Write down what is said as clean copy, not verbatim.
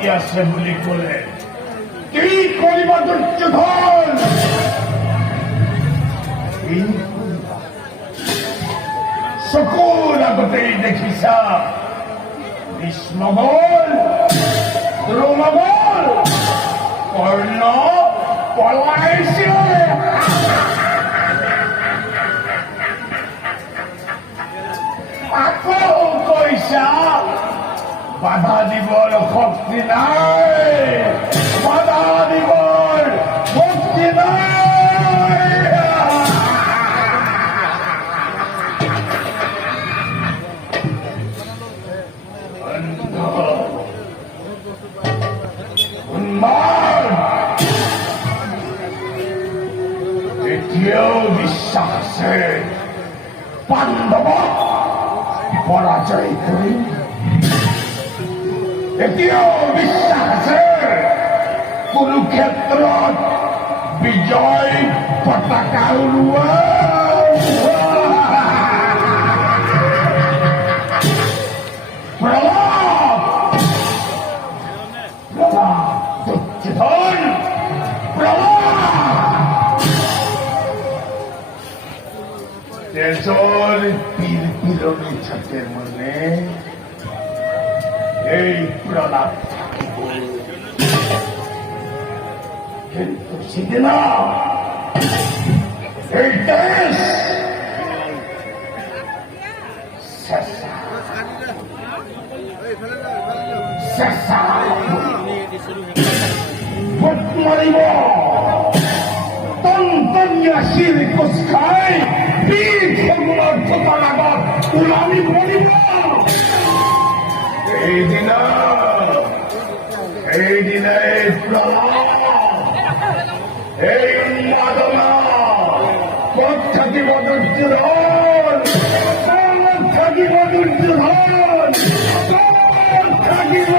শক্তি আছে বুলি ক'লে কি কৰিব দুৰ্যোধন? চকুৰ আগতেই দেখিছা ভীষ্ম গ'ল, দ্ৰোণ গ'ল, কৰ্ণ পলাইছে। আকৌ কৈছা বাধা দিবৰ শক্তি নাই, বাধা দিবৰ শক্তি নাই। এতিয়াও বিশ্বাস আছে পাণ্ডৱক পৰাজয় কৰি, এতিয়াও বিশ্বাস আছে কুৰুক্ষেত্ৰত বিজয় পতাকা উৰুৱা। তেজৰ পিৰপিৰণি ছাতিৰ মনে এই প্ৰলাপ থাকিব, কিন্তু সিদিনা এই দেশ চেঁচা চেঁচা ভোট মাৰিব, টনটনীয়াশীল কোচ খাই বীৰসমূহৰ চোতাৰ আগত ওলামি পৰিব। এইদিনাই এই উন্মাদনা ক'ত থাকিব দুৰ্যোধন, ক'ত থাকিব দুৰ্যোধন, ক'ত থাকিব